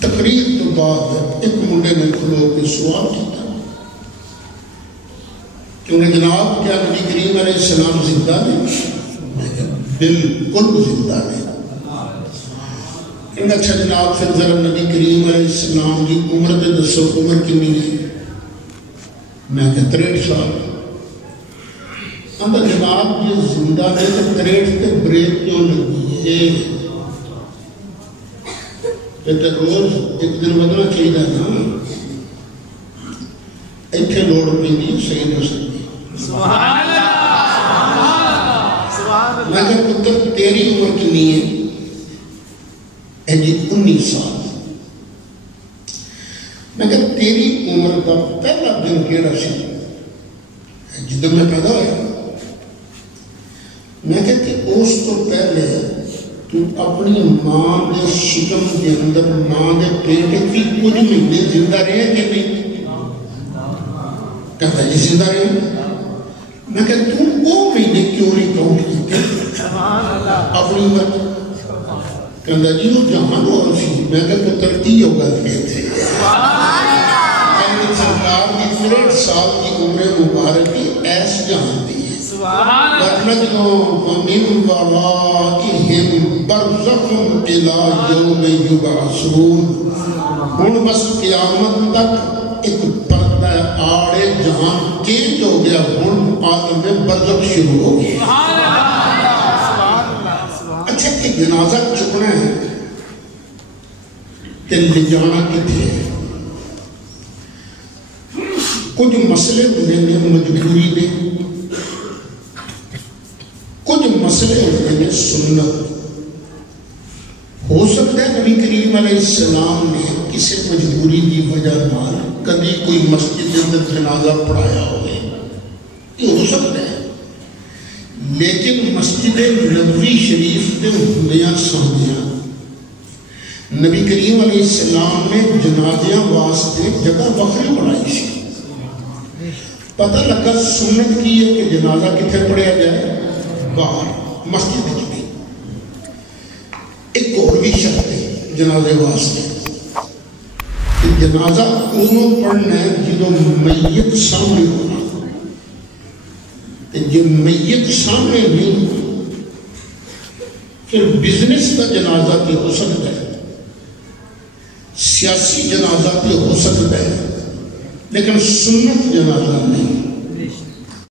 تقریر تو بعد ایک منڈے نے کھلو کے سوال کیا کہ انہیں جناب کیا نبی کریم علیہ السلام زندہ نہیں؟ بالکل زندہ نہیں۔ انہیں اچھا جناب پھر ذرا نبی کریم علیہ السلام کی عمر دے دسو، عمر کنی ہے؟ میں کہ 63 سال۔ اندر جناب یہ زندہ ہے تو 63 کے بریک کیوں لگی ہے؟ یہ روز ایک دن بدنا چاہیے نا، ایتھے لوڑ پہ نہیں صحیح نہ سکتی۔ سبحان اللہ۔ میں کہ پتر تیری عمر کنی ہے؟ اے جی 19 سال۔ میں کہ تیری عمر کا پہلا دن کیڑا سی؟ جدن میں پیدا ہوا۔ میں کہتے اس تو پہلے تو اپنی ماں دے شکم کے اندر ماں دے پیٹ کی کچھ مہینے زندہ رہے کہ نہیں؟ کہتا ہے یہ زندہ رہے۔ میں کہتا تو وہ مہینے کیوں نہیں کاؤنٹ کیتے اپنی عمر؟ کہتا جی وہ جہان اور سی۔ میں کہتا پتر کی ہوگا دیئے تھے سرکار کی 63 سال کی عمر مبارک کی ایس جہان دی ہے۔ وَرْنَجْنُ وَمِنْ وَرَائِهِمْ بَرْزَخٌ إِلَىٰ يَوْمِ يُبْعَثُونَ۔ ہن بس قیامت تک ایک پردہ آڑے جہان چینج ہو گیا، ہن عالم میں برزخ شروع ہو گیا۔ اچھا ایک جنازہ چکنا ہے کہ لے جانا کتنے ہے؟ کچھ مسئلے ہونے میں مجبوری دے، کچھ مسئلے ہونے میں سنت۔ ہو سکتا ہے نبی کریم علیہ السلام نے کسی مجبوری کی وجہ نال کبھی کوئی مسجد کے اندر جنازہ پڑھایا ہوئے، یہ ہو سکتا ہے، لیکن مسجد نبوی شریف کے ہندیاں سہندیاں نبی کریم علیہ السلام نے جنازیاں واسطے جگہ وکری بنائی سی۔ پتہ لگا سنت کی ہے کہ جنازہ کتنے پڑھیا جائے؟ باہر مسجد بھی۔ ایک اور بھی شرط ہے جنازے واسطے کہ جنازہ انہوں پڑھنا ہے جنہوں میت سامنے ہونا، کہ جب میت سامنے نہیں پھر بزنس کا جنازہ بھی ہو سکتا ہے، سیاسی جنازہ بھی ہو سکتا ہے، لیکن سنت جنازہ نہیں۔